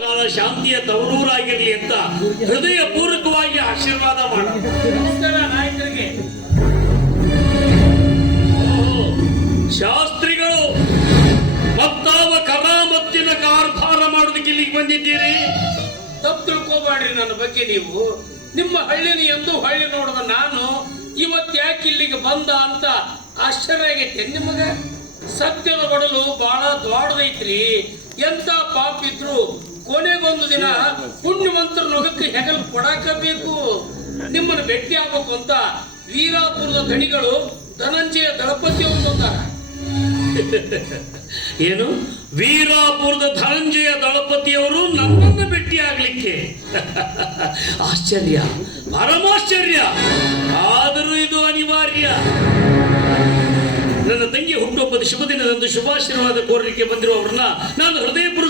ಕಾಲ ಶಾಂತಿಯ ತವರೂರಾಗಿರ್ಲಿ ಅಂತ ಹೃದಯ ಪೂರ್ವಕವಾಗಿ ಆಶೀರ್ವಾದ ಮಾಡ ನಾಯಕರಿಗೆ. ಶಾಸ್ತ್ರಿಗಳು ಮತ್ತಾವ ಕರಾಮತ್ತಿನ ಕಾರ್ಭಾರ ಮಾಡೋದಕ್ಕೆ ಇಲ್ಲಿಗೆ ಬಂದಿದ್ದೀರಿ? ತಪ್ಪು ತಿಳ್ಕೋಬಾಡ್ರಿ ನನ್ನ ಬಗ್ಗೆ ನೀವು. ನಿಮ್ಮ ಹಳ್ಳಿನ ಎಂದು ಹಳ್ಳಿ ನೋಡಿದ ನಾನು ಇವತ್ತು ಯಾಕೆ ಇಲ್ಲಿಗೆ ಬಂದ ಅಂತ ಆಶ್ಚರ್ಯ ಆಗೈತೆ. ನಿಮಗೆ ಸತ್ಯದ ಬಡಲು ಬಹಳ ದೊಡ್ಡದೈತ್ರಿ ಎಂತ ಪಾಪ ಇದ್ರು ಕೊನೆಗೊಂದು ದಿನ ಪುಣ್ಯವಂತರ ನೊಗಕ್ಕೆ ಹೆಗಲು ಕೊಡಾಕ ಬೇಕು ನಿಮ್ಮನ್ನು ಭೇಟಿ ಆಗ್ಬೇಕು ಅಂತ ವೀರಾಪುರದ ಧಣಿಗಳು ಧನಂಜಯ ದಳಪತಿ ಏನು? ವೀರಾಪುರದ ಧನಂಜಯ ದಳಪತಿಯವರು ನನ್ನನ್ನು ಭೇಟಿಯಾಗ್ಲಿಕ್ಕೆ ಆಶ್ಚರ್ಯ. ಪರಮಾಶ್ಚರ್ಯ. ಆದರೂ ಇದು ಅನಿವಾರ್ಯ. ನನ್ನ ತಂಗಿ ಹುಟ್ಟುಹಬ್ಬದ ಶುಭ ದಿನದಂದು ಶುಭಾಶೀರ್ವಾದ ಕೋರಲಿಕ್ಕೆ ಬಂದಿರುವವರನ್ನ ನಾನು ಹೃದಯಪೂರ್ವಕವಾಗಿ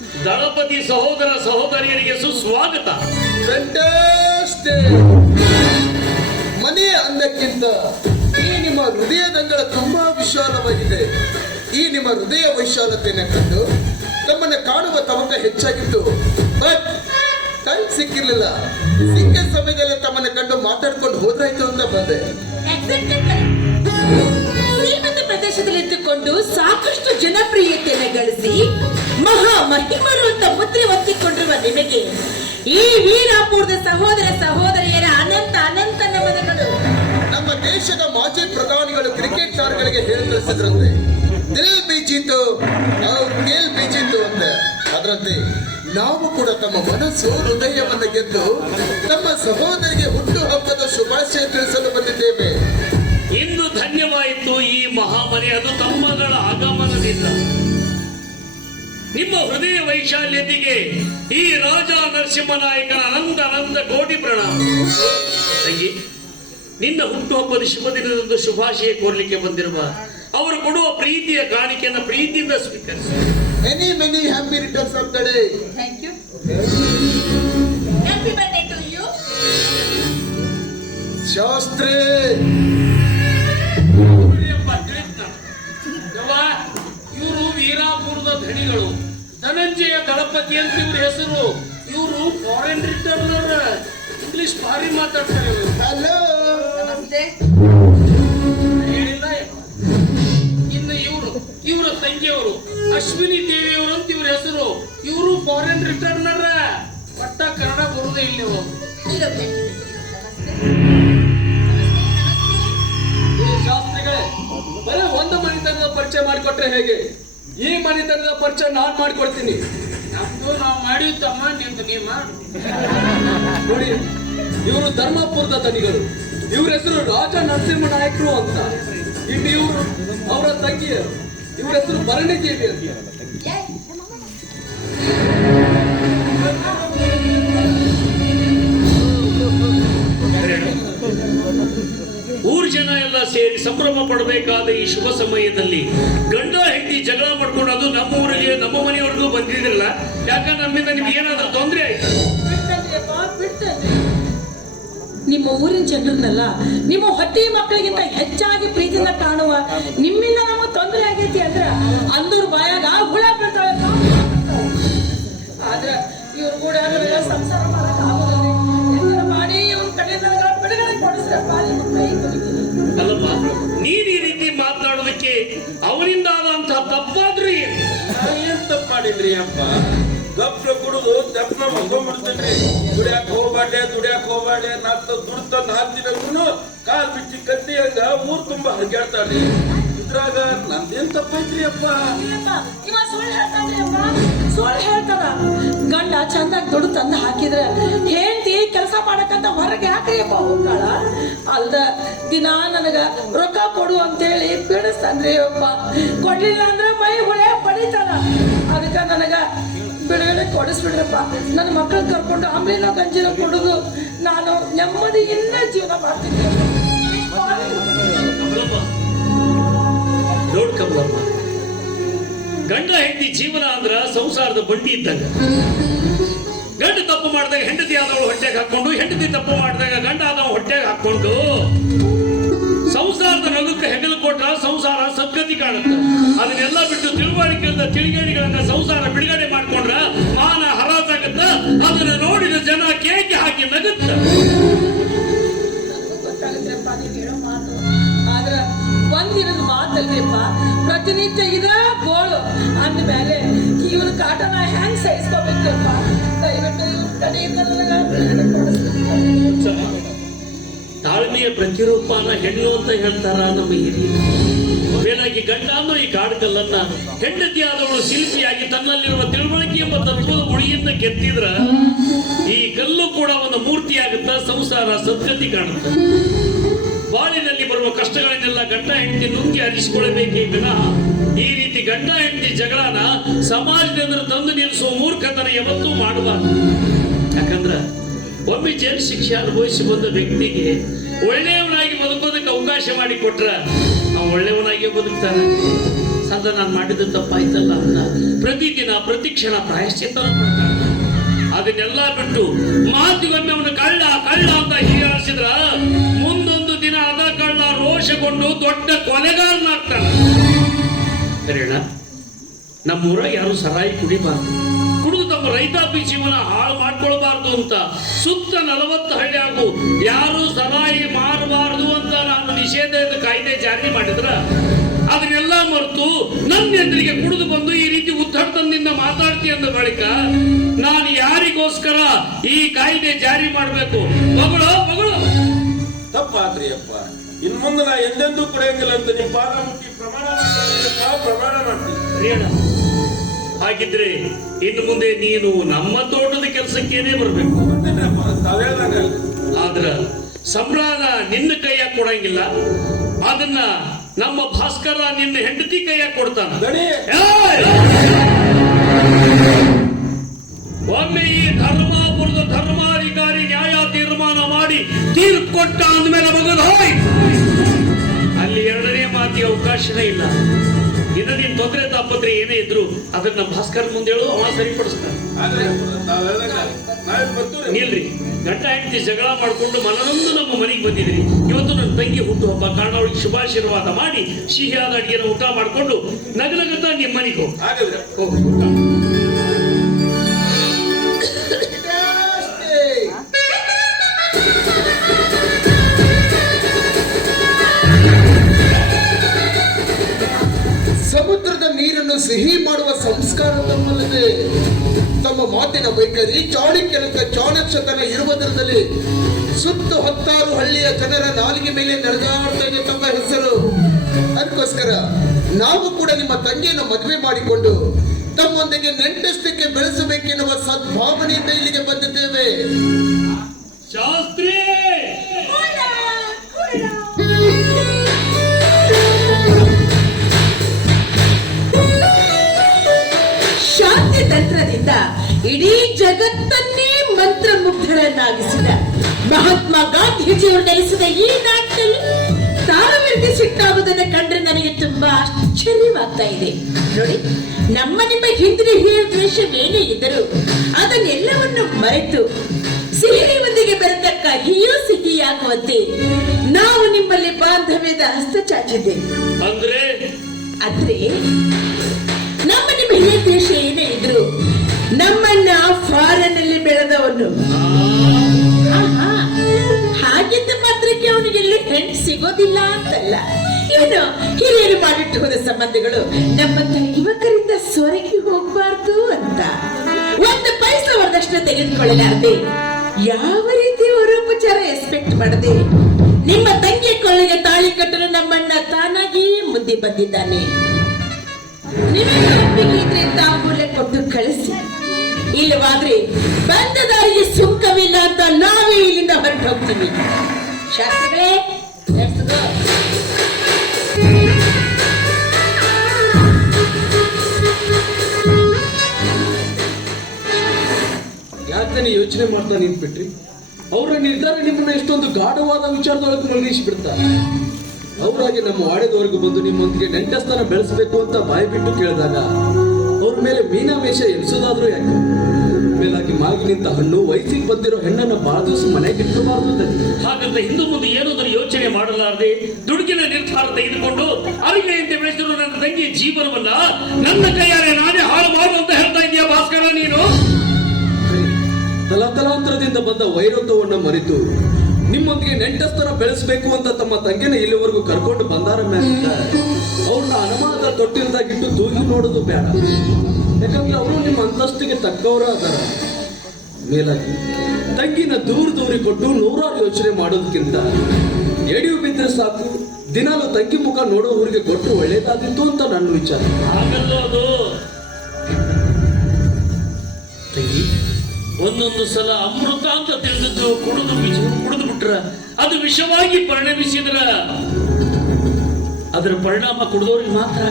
ದಳಪತಿ ಸಹೋದರ ಸಹೋದರಿಯರಿಗೆ ಸುಸ್ವಾಗತ. ಮನೆ ಮನೆಯ ಅಂದಕ್ಕಿಂತ ಈ ನಿಮ್ಮ ಹೃದಯದಂಗಳ ತುಂಬಾ ವಿಶಾಲವಾಗಿದೆ. ಈ ನಿಮ್ಮ ಹೃದಯ ವೈಶಾಲತೆಯನ್ನು ಕಂಡು ತಮ್ಮನ್ನು ಕಾಣುವ ತವಕ ಹೆಚ್ಚಾಗಿತ್ತು. ಬಟ್ ಟೈಮ್ ಸಿಕ್ಕಿರ್ಲಿಲ್ಲ. ಸಿಕ್ಕ ಸಮಯದಲ್ಲಿ ತಮ್ಮನ್ನ ಕಂಡು ಮಾತಾಡ್ಕೊಂಡು ಹೋದ್ರಾಯ್ತು ಅಂತ ಬಂದೆ. ಸಾಕಷ್ಟು ಜನಪ್ರಿಯತೆಯನ್ನು ಗಳಿಸಿ ಮಹಾ ಮಹಿಮರು ಅಂತ ಮುದ್ರೆ ಒತ್ತಿಕೊಂಡಿರುವ ನಿಮಗೆ ಈ ವೀರಾಪುರದ ಸಹೋದರ ಸಹೋದರಿಯರ ಅನಂತ ಅನಂತ ನಮನಗಳು. ನಮ್ಮ ದೇಶದ ಮಾಜಿ ಪ್ರಧಾನಿಗಳು ಕ್ರಿಕೆಟ್ ತಾರಗಳಿಗೆ ಹೇಳಿ ದಿಲ್ ಬೀಜಿತು ದಿಲ್ ಬೀಜಿತು ಅಂತ. ಅದರಂತೆ ನಾವು ಕೂಡ ತಮ್ಮ ಮನಸ್ಸು, ಹೃದಯವನ್ನು ಗೆದ್ದು ನಮ್ಮ ಸಹೋದರಿಗೆ ಹುಟ್ಟು ಹಬ್ಬದ ಶುಭಾಶಯ ತಿಳಿಸಲು ಬಂದಿದ್ದೇವೆ. ಧನ್ಯವಾಯಿತು ಈ ಮಹಾಮನೆ. ಅದು ತಮ್ಮಗಳ ಆಗಮನದಿಂದ. ನಿಮ್ಮ ಹೃದಯ ವೈಶಾಲ್ಯತೆಗೆ ಈ ರಾಜ ನರಸಿಂಹನಾಯಕನ ಅನಂತ ಅನಂತ ಕೋಟಿ ಪ್ರಣಾಮ. ತಂಗಿ ನಿನ್ನ ಹುಟ್ಟುಹಬ್ಬದ ಶುಭ ದಿನದಂದು ಶುಭಾಶಯ ಕೋರ್ಲಿಕ್ಕೆ ಬಂದಿರುವ ಅವರು ಕೊಡುವ ಪ್ರೀತಿಯ ಕಾಣಿಕೆಯನ್ನು ಪ್ರೀತಿಯಿಂದ ಸ್ವೀಕರಿಸಿ. Many many happy returns of the day thank you happy birthday to you Shastri ಧಣಿಗಳು Dhananjaya Dalapathi ಅಂತ ಇವ್ರ ಹೆಸರು. ಇವರು ಫಾರಿನ್ ರಿಟರ್ನರ್ ಇಂಗ್ಲಿಷ್ ಭಾರಿ ಮಾತಾಡ್ತಾರೆ. ಹಲೋ ನಮಸ್ತೆ. ಹೇಳಿಲ್ಲ ಇನ್ನು ಇವರು ಇವರ ತಂಗಿಯವರು ಅಶ್ವಿನಿ ದೇವಿಯವರು ಅಂತ ಇವ್ರ ಹೆಸರು. ಇವರು ಫಾರಿನ್ ರಿಟರ್ನರ್ ಪಟ್ಟ ಕನ್ನಡ ಬರುದೇ ಇಲ್ಲಿ ಶಾಸ್ತ್ರಿಗಳೇ ಬರೀ ಒಂದು ಮನೆತನದ ಪರಿಚಯ ಮಾಡಿಕೊಟ್ರೆ ಹೇಗೆ? ಈ ಮನೆತನದ ಪರಿಚಯ ನಾನ್ ಮಾಡಿಕೊಡ್ತೀನಿ. ನಮ್ದು ನಾವು ಮಾಡಿದ್ದಮ್ಮ ನಿಮ್ದು ನೀ ಮಾಡು ನೋಡಿ ಇವರು ಧರ್ಮಪುರದ ಧನಿಗಳು ಇವ್ರ ಹೆಸರು ರಾಜ ನರಸಿಂಹ ನಾಯಕರು ಅಂತ. ಇನ್ನು ಇವರು ಅವರ ತಂಗಿಯರು. ಇವ್ರ ಹೆಸರು ಭರಣಿ ದೇವಿ ಅಂತ ಸಂಭ್ರಮ ಪಡಬೇಕಾದ ಈ ಶುಭ ಸಮಯದಲ್ಲಿ ಗಂಡ ಹೆಂಡತಿ ಜಗಳ ಮಾಡ್ಕೊಂಡು ಅದು ನಮ್ಮ ಊರಿಗೆ, ನಮ್ಮ ಮನೆಯವರೆಗೂ ಬಂದಿದ್ರಲ್ಲ ಯಾಕಂದ್ರೆ ನಮ್ಮಿಂದ ನಿಮ್ಗೆ ಏನಾದ್ರೂ ತೊಂದರೆ ಆಯ್ತು. ನಿಮ್ಮ ಊರಿನ ಜನರನ್ನೆಲ್ಲ ನಿಮ್ಮ ಹೊಟ್ಟೆ ಮಕ್ಕಳಿಗಿಂತ ಹೆಚ್ಚಾಗಿ ಪ್ರೀತಿಯಿಂದ ಕಾಣುವ ನಿಮ್ಮಿಂದ ಮಾಡಿದ್ರಿ ಅಪ್ಪ ಗಪ್ರ ಕುಡಿದು ತೆಪ್ಪ ಮುಗ್ಕೊಂಡ್ಬಿಡ್ತೇನ್ರಿ ದುಡ್ಯಾಕ ಹೋಗ್ಬಾಡ್ಲೆ ದುಡ್ಯಾಕ ಹೋಗ್ಬಾಡ್ಲೆ ನಾತ ದುಡ್ಡು ತಂದು ಹಾಕ್ತಿದ್ರು ಕಾಲ್ ಬಿಚ್ಚಿ ಕತ್ತಿ ಹಂಗ ಊರ್ ತುಂಬಾ ಹಂಗಾಡ್ತಾರ್ರಿ ಇದ್ರಾಗ ನಂದೇನ್ ತಪ್ಪೈತ್ರಿ ಅಪ್ಪ ಇವ ಸುಳ್ಳು ಅಪ್ಪ ಹೇಳ್ತಾನ? ಗಂಡ ಚಂದಾಗಿ ದುಡ್ಡು ತಂದು ಹಾಕಿದ್ರ ಹೆಂಡತಿ ಕೆಲಸ ಮಾಡಕಂತ ಹೊರಗೆ ಹಾಕ್ರಿ ಅಪ್ಪ ಹೋಗ್ತಾಳ? ಅಲ್ದ ದಿನ ನನಗ ರೊಕ್ಕ ಕೊಡು ಅಂತೇಳಿ ಪೀಡಿಸ್ತಾನ್ರಿ ಅಪ್ಪ ಕೊಡ್ಲಿಲ್ಲ ಅಂದ್ರೆ ಮೈ ಕೊಡಿಸ್ಬಿಡ್ರಪ್ಪ ನನ್ನ ಮಕ್ಕಳು ಕರ್ಕೊಂಡು ಆಮೇಲೆ ಗಂಜಿನ ಕೊಡೋದು ನಾನು ನೆಮ್ಮದಿಯಿಂದ ಜೀವನ ಕಮಲಮ್ಮ. ಗಂಡ ಹೆಂಡತಿ ಜೀವನ ಅಂದ್ರ ಸಂಸಾರದ ಬಂಡಿ ಇದ್ದಂಗ. ಗಂಡ ತಪ್ಪು ಮಾಡಿದಾಗ ಹೆಂಡತಿ ಆದವಳು ಹೊಟ್ಟೆಗೆ ಹಾಕೊಂಡು ಹೆಂಡತಿ ತಪ್ಪು ಮಾಡಿದಾಗ ಗಂಡ ಆದವ ಹೊಟ್ಟೆಗೆ ಹಾಕೊಂಡು ಸಂಸಾರದ ನಗುಕ್ಕೆ ಹೆಗಲು ಕೊಟ್ಟ ಸಂಸಾರ ಸದ್ಗತಿ ಕಾಣುತ್ತೆ. ಅದನ್ನೆಲ್ಲ ಬಿಟ್ಟು ತಿಳುವಳಿಕೆಯಿಂದ ತಿಳಿಗೇಡಿಗಳನ್ನ ಸಂಸಾರ ಬಿಡುಗಡೆ ಮಾಡ್ಕೊಂಡ್ರ ಮಾನ ಹರಾಜಾಗತ್ತ. ಅದನ್ನ ನೋಡಿದ ಜನ ಕೇಕೆ ಹಾಕಿ ನಗುತ್ತ. ಒಂದಿನದ ಮಾತಲ್ರಿಪ್ಪ ಪ್ರತಿನಿತ್ಯ ಇದ ಗೋಳು. ಅಂದ್ಮೇಲೆ ಇವನು ಕಾಟನ ಹೆಂಗ್ ಸಹಿಸ್ಕೋಬೇಕಪ್ಪ? ದಯವಿಟ್ಟು ಕಡೆ ತಾಳ್ಮೆಯ ಪ್ರತಿರೂಪನ ಹೆಣ್ಣು ಅಂತ ಹೇಳ್ತಾರ ನಮ್ಮ ಹಿರಿಯ? ಮೇಲಾಗಿ ಗಂಡ ಅನ್ನೋ ಈ ಕಾಡ್ಕಲ್ಲನ್ನ ಹೆಂಡತಿ ಆದವಳು ಶಿಲ್ಪಿಯಾಗಿ ತನ್ನಲ್ಲಿರುವ ತಿಳುವಳಿಕೆ ಎಂಬ ತತ್ವದ ಉಳಿಯಿಂದ ಕೆತ್ತಿದ್ರ ಈ ಕಲ್ಲು ಕೂಡ ಒಂದು ಮೂರ್ತಿಯಾಗುತ್ತ ಸಂಸಾರ ಸದ್ಗತಿ ಕಾಣುತ್ತೆ. ಬಾಳಿನಲ್ಲಿ ಬರುವ ಕಷ್ಟಗಳನ್ನೆಲ್ಲ ಗಂಡ ಹೆಂಡತಿ ನುಂಗಿ ಹರಿಸಿಕೊಳ್ಳಬೇಕೇ ವಿನಃ ಈ ರೀತಿ ಗಂಡ ಹೆಂಡತಿ ಜಗಳನ ಸಮಾಜದಿಂದ ತಂದು ನಿಲ್ಲಿಸುವ ಮೂರ್ಖತನ ಯಾವತ್ತೂ ಮಾಡಬಾರದು ಯಾಕಂದ್ರ ಒಮ್ಮೆ ಜೈಲು ಶಿಕ್ಷೆ ಅನುಭವಿಸಿ ಬಂದ ವ್ಯಕ್ತಿಗೆ ಒಳ್ಳೆಯವನಾಗಿ ಬದುಕೋದಕ್ಕೆ ಅವಕಾಶ ಮಾಡಿ ಕೊಟ್ರ ನಾವು ಒಳ್ಳೆಯವನಾಗಿ ಬದುಕ್ತಾನೆ. ಸದ ನಾನು ಮಾಡಿದ ತಪ್ಪಾಯ್ತಲ್ಲ ಅಂತ ಪ್ರತಿದಿನ, ಪ್ರತಿಕ್ಷಣ ಪ್ರಾಯಶ್ಚಿತ್ತ ಅದನ್ನೆಲ್ಲ ಬಿಟ್ಟು ಮಾತಿಗೊಮ್ಮೆ ಅವನು ಕಳ್ಳ ಕಳ್ಳ ಅಂತ ಹೀಯಾಳಿಸಿದ್ರ, ಮುಂದೊಂದು ದಿನ ಅದ ಕಳ್ಳ ರೋಷಗೊಂಡು ದೊಡ್ಡ ಕೊಲೆಗಾರನಾಗ್ತಾನೆ. ಸರಿಯಣ್ಣ ನಮ್ಮೂರ ಯಾರು ಸರಾಯಿ ಕುಡಿಬಾರ್ದು. ತಮ್ಮ ರೈತಾಪಿ ಜೀವನ ಹಾಳು ಮಾಡ್ಕೊಳ್ಬಾರ್ದು ಅಂತ ಸುತ್ತ ನಲವತ್ತು ಹಳ್ಳಿ ಹಾಗೂ ಯಾರು ಸರಾಯಿ ಮಾರಬಾರದು ಅಂತ ನಾನು ನಿಷೇಧದ ಕಾಯ್ದೆ ಜಾರಿ ಮಾಡಿದ್ರ ಅದನ್ನೆಲ್ಲ ಮರೆತು ನನ್ನ ಎದುರಿಗೆ ಕುಡಿದು ಬಂದು ಈ ರೀತಿ ಉದ್ದಟತನದಿಂದ ಮಾತಾಡ್ತಿ ಅಂದ ಬಳಿಕ ನಾನು ಯಾರಿಗೋಸ್ಕರ ಈ ಕಾಯ್ದೆ ಜಾರಿ ಮಾಡಬೇಕು? ಮಗಳು ಮಗಳು ತಪ್ಪಾದ್ರಿ ಅಪ್ಪ. ಇನ್ ಮುಂದೆ ನಾ ಎಂದೆಂದೂ ಕುಡಿಯಂಗಿಲ್ಲ ಅಂತ ನಿಮ್ಮ ಪಾದ ಮುಟ್ಟಿ ಪ್ರಮಾಣ ಪ್ರಮಾಣ ಮಾಡ್ತೀನಿ ಹಾಗಿದ್ರೆ ಇನ್ನು ಮುಂದೆ ನೀನು ನಮ್ಮ ತೋಟದ ಕೆಲಸಕ್ಕೇನೆ ಬರಬೇಕು. ಆದ್ರ ಸಂಬ್ರಾನ ನಿನ್ನ ಕೈಯ ಕೊಡಂಗಿಲ್ಲ. ಅದನ್ನ ನಮ್ಮ ಭಾಸ್ಕರ ನಿನ್ನ ಹೆಂಡತಿ ಕೈಯ ಕೊಡ್ತಾನ! ಒಮ್ಮೆ ಈ ಧರ್ಮಾಪುರದ ಧರ್ಮಾಧಿಕಾರಿ ನ್ಯಾಯ ತೀರ್ಮಾನ ಮಾಡಿ ತೀರ್ಪು ಕೊಟ್ಟ ಅಂದ್ಮೇಲೆ ಮಗನ ಹೋಯ್! ಅಲ್ಲಿ ಎರಡನೇ ಮಾತಿಗೆ ಅವಕಾಶನೇ ಇಲ್ಲ. ಇನ್ನು ನಿನ್ ತೊಂದರೆ ತಾಪತ್ರೆ ಏನೇ ಇದ್ರು ಅದನ್ನ ಭಾಸ್ಕರ್ ಮುಂದೆ ಹೇಳು ಅವ ಸರಿಪಡಿಸ್ತಾನೆ ನಿಲ್ರಿ ಗಂಡ ಹೆಂಡತಿ ಜಗಳ ಮಾಡ್ಕೊಂಡು ಮನನೊಂದು ನಮ್ಮ ಮನೆಗೆ ಬಂದಿದ್ರಿ. ಇವತ್ತು ನನ್ನ ತಂಗಿ ಹುಟ್ಟುಹಬ್ಬ ಕಾರಣ ಅವಳಿಗೆ ಶುಭಾಶೀರ್ವಾದ ಮಾಡಿ ಸಿಹಿಯಾದ ಅಡಿಗೆನ ಊಟ ಮಾಡ್ಕೊಂಡು ನಗಲಗತ್ತ ನಿಮ್ಮ ಮನೆಗೆ ಹೋಗಿ. ಸಿಹಿ ಮಾಡುವ ಸಂಸ್ಕಾರ ನಮ್ಮಲ್ಲಿದೆ. ತಮ್ಮ ಮಾತಿನ ವೈಖರಿ ಚಾಣಕ್ಯನಂತ ಚಾಣಕ್ಷತನ ಇರುವುದರಲ್ಲಿ ಸುತ್ತು ಹತ್ತಾರು ಹಳ್ಳಿಯ ಜನರ ನಾಲಿಗೆ ಮೇಲೆ ನಡೆದಾಡ್ತಾ ಇದೆ ತಮ್ಮ ಹೆಸರು. ಅದಕ್ಕೋಸ್ಕರ ನಾವು ಕೂಡ ನಿಮ್ಮ ತಂಗಿಯನ್ನು ಮದುವೆ ಮಾಡಿಕೊಂಡು ತಮ್ಮೊಂದಿಗೆ ನೆಂಟಷ್ಟಕ್ಕೆ ಬೆಳೆಸಬೇಕೆನ್ನುವ ಸದ್ಭಾವನೆಯಿಂದ ಇಲ್ಲಿಗೆ ಬಂದಿದ್ದೇವೆ. ಶಾಸ್ತ್ರಿ! ಇಡೀ ಜಗತ್ತನ್ನೇ ಮಂತ್ರಮುಗ್ಧರನ್ನಾಗಿಸಿದ. ಮಹಾತ್ಮ ಗಾಂಧೀಜಿಯವರು ನೆಲೆಸಿದ ಈ ನಾட்டிನಲ್ಲಿ ತಾರವಿರದೆ ಸಿಕ್ತಾವುದನ್ನು ಕಂಡ್ರೆ ನನಗೆ ತುಂಬಾ ಆಶ್ಚರ್ಯವಾಗ್ತಾ ಇದೆ. ನೋಡಿ ನಮ್ಮ ನಿಮ್ಮ ಹಿಂದಿನ ಹಿರಿಯ ದ್ವೇಷವೇನೇ ಇದ್ದರು ಅದನ್ನೆಲ್ಲವನ್ನು ಮರೆತು ಸಿಹಿಯೊಂದಿಗೆ ಬೆರೆತಕ್ಕ ಕಹಿಯೂ ಸಿಹಿಯಾಗುವಂತೆ ನಾವು ನಿಮ್ಮಲ್ಲಿ ಬಾಂಧವ್ಯದ ಹಸ್ತ ಚಾಚಿದೆ ಅಂದ್ರೆ? ನಮ್ಮ ನಿಮ್ಮ ಹಿರಿಯ ದ್ವೇಷ ಏನೇ ಇದ್ರು ನಮ್ಮನ್ನ ಫಾರಿನ್ ಅಲ್ಲಿ ಬೆಳೆದವನು ಹಾಗಿದ್ದ ಪಾತ್ರಕ್ಕೆ ಅವನಿಗೆ ಇಲ್ಲಿ ಹೆಣ್ಣು ಸಿಗೋದಿಲ್ಲ ಅಂತಲ್ಲ. ಏನು, ಹಿರಿಯರು ಮಾಡಿಟ್ಟು ಹೋದ ಸಂಬಂಧಗಳು ನಮ್ಮಂತ ಯುವಕರಿಂದ ಸೊರಗಿ ಹೋಗಬಾರ್ದು ಅಂತ. ಒಂದು ಪೈಸೆ ವರದಕ್ಷಿಣೆ ತೆಗೆದುಕೊಳ್ಳಲಾರದೆ, ಯಾವ ರೀತಿ ಔರೋಪಚಾರ ಎಕ್ಸ್ಪೆಕ್ಟ್ ಮಾಡದೆ, ನಿಮ್ಮ ತಂಗಿಯ ಕೊಳ್ಳೆಗೆ ತಾಳಿ ಕಟ್ಟಲು ನಮ್ಮಣ್ಣ ತಾನಾಗಿಯೇ ಮುಂದೆ ಬಂದಿದ್ದಾನೆ. ನಿಮಗೆ ಒಪ್ಪಿಗೆ ಇದ್ರೆ ತಾಂಬೂಲೆ ಕೊಟ್ಟು ಕಳಿಸಿ. ಇಲ್ಲವಾದ್ರೆ ಬಂದ ದಾರಿಗೆ ಸುಂಕವಿಲ್ಲ ಅಂತ ನಾವೇ ಇಲ್ಲಿಂದ ಹೊರಟು ಹೋಗ್ತೀವಿ. ಯಾಕೆ ಯೋಚನೆ ಮಾಡ್ತಾ ನಿಂತ್ಬಿಟ್ರಿ. ಅವರ ನಿರ್ಧಾರ ನಿಮ್ಮನ್ನ ಎಷ್ಟೊಂದು ಗಾಢವಾದ ವಿಚಾರದೊಳಗೆ ಬಿಡ್ತಾರೆ ಅವರಾಗಿ ನಮ್ಮ ಆಡದವರೆಗೂ ಬಂದು ನಿಮ್ಮೊಂದಿಗೆ ನೆಂಟಸ್ಥಾನ ಬೆಳೆಸಬೇಕು ಅಂತ ಬಾಯಿ ಬಿಟ್ಟು ಕೇಳಿದಾಗ ಮೇಲೆ ಮೀನಾಮೇಷ ಎಬ್ಸೋದಾದ್ರೂ ಯಾಕೆ? ಮೇಲಾಗಿ ಮಾಗಿ ನಿಂತ ಹಣ್ಣು ವಯಸ್ಸಿಗೆ ಬಂದಿರೋ ಹೆಣ್ಣನ್ನ ಬಹಳ ದಿವಸ ಮನೆಗೆ ಇಟ್ಟಬಾರ್ದು ಹಾಗಂತ ಹಿಂದೂ ಮುಂದೆ ಏನಾದರೂ ಯೋಚನೆ ಮಾಡಲಾರದೆ ದುಡುಕಿನ ನಿರ್ಧಾರ ತೆಗೆದುಕೊಂಡು ಅರಿಗೆಯಂತೆ ಬೆಳೆಸಿರುವ ನನ್ನ ತಂಗಿ ಜೀವನವನ್ನ ನನ್ನ ಕೈಯಾರೆ ನಾನೇ ಹಾಳು ಮಾಡು ಅಂತ ಹೇಳ್ತಾ ಇದೀಯ ಭಾಸ್ಕರ ನೀನು? ತಲಾತಲಾಂತರದಿಂದ ಬಂದ ವೈರತ್ವವನ್ನು ಮರೆತು ನಿಮ್ಮೊಂದಿಗೆ ನೆಂಟಸ್ಥರ ಬೆಳೆಸಬೇಕು ಅಂತ ತಮ್ಮ ತಂಗಿನ ಇಲ್ಲಿವರೆಗೂ ಕರ್ಕೊಂಡು ಬಂದಾರ ಮೇಲೆ ಅವ್ರನ್ನ ಅನುಮಾನದ ತೊಟ್ಟಿಲ್ದಾಗಿಟ್ಟು ತೂಗಿ ನೋಡೋದು ಬೇಡ. ಯಾಕಂದ್ರೆ ಅವರು ನಿಮ್ಮ ಅಂತಸ್ತಿಗೆ ತಕ್ಕವರ ಅದಾರ. ಮೇಲಾಗಿ, ತಂಗಿನ ದೂರ ದೂರಿ ಕೊಟ್ಟು ನೂರಾರು ಯೋಚನೆ ಮಾಡೋದಕ್ಕಿಂತ ಎಡಿಯು ಬಿದ್ದರೆ ಸಾಕು, ದಿನಾಲು ತಂಗಿ ಮುಖ ನೋಡೋ ಊರಿಗೆ ಕೊಟ್ಟು ಒಳ್ಳೇದಾದಿತ್ತು ಅಂತ ನನ್ನ ವಿಚಾರ. ಒಂದೊಂದು ಸಲ ಅಮೃತ ಅಂತ ತಿಳಿದಿದ್ದು ಕುಡಿದು ಕುಡಿದು ಬಿಟ್ರ ಅದು ವಿಷವಾಗಿ ಪರಿಣಮಿಸಿದ್ರ ಅದರ ಪರಿಣಾಮ ಕುಡಿದವ್ರಿಗೆ ಮಾತ್ರ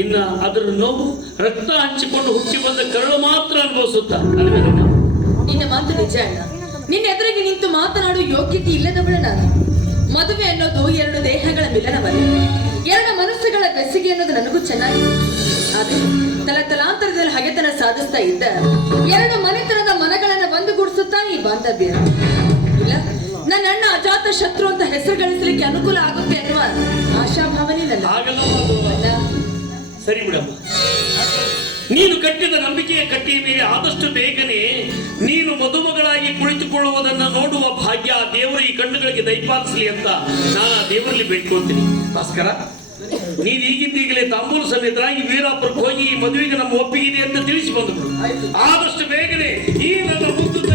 ಇನ್ನ ಅದರ ನೋವು ರಕ್ತ ಹಂಚಿಕೊಂಡು ಹುಟ್ಟಿ ಬಂದ ಕರಳು ಮಾತ್ರ ಅನುಭವಿಸುತ್ತ? ನಿನ್ನ ಮಾತು ನಿಜ ಅಣ್ಣ. ನಿನ್ನ ಎದುರಿಗೆ ನಿಂತು ಮಾತನಾಡುವ ಯೋಗ್ಯತೆ ಇಲ್ಲದವಳ ನಾನು. ಮದುವೆ ಅನ್ನೋದು ಎರಡು ನನಗೂ ಚೆನ್ನಾಗಿ ಆದ್ರೆ ತಲ ತಲಾಂತರದಲ್ಲಿ ಹಗೆತನ ಸಾಧಿಸ್ತಾ ಇದ್ದ ಎರಡು ಮನೆತನದ ಮನಗಳನ್ನ ಒಂದುಗೂಡಿಸುತ್ತಾ ಈ ಬಾಂಧವ್ಯ. ಇಲ್ಲ? ನನ್ನ ಅಣ್ಣ ಅಜಾತ ಶತ್ರು ಅಂತ ಹೆಸರು ಗಳಿಸಲಿಕ್ಕೆ ಅನುಕೂಲ ಆಗುತ್ತೆ ಅನ್ನುವ ಆಶಾಭಾವನೆ ನನ್ನ. ಸರಿ ಬಿಡಮ್ಮ. ನೀನು ಕಟ್ಟಿದ ನಂಬಿಕೆಯ ಕಟ್ಟಿಯ ಮೇಲೆ ಆದಷ್ಟು ಬೇಗನೆ ನೀನು ಮದುಮಗಳಾಗಿ ಕುಳಿತುಕೊಳ್ಳುವುದನ್ನ ನೋಡುವ ಭಾಗ್ಯ ದೇವರ ದೇವರು ಈ ಕಣ್ಣುಗಳಿಗೆ ದಯಪಾಲಿಸಲಿ ಅಂತ ನಾನು ಆ ದೇವರಲ್ಲಿ ಬೇಡ್ಕೊಳ್ತೀನಿ. ಭಾಸ್ಕರ ನೀನ್ ಈಗಿದ್ದೀಗಲೇ ತಾಂಬೂಲ ಸಮೇತ ಈ ವೀರಾಪುರಕ್ಕೆ ಹೋಗಿ ಈ ಮದುವೆಗೆ ನಮ್ಮ ಒಪ್ಪಿಗಿದೆ ಅಂತ ತಿಳಿಸಿ ಬಂದ್ರು ಆದಷ್ಟು ಬೇಗನೆ ಈ ನನ್ನ ಮುದ್ದು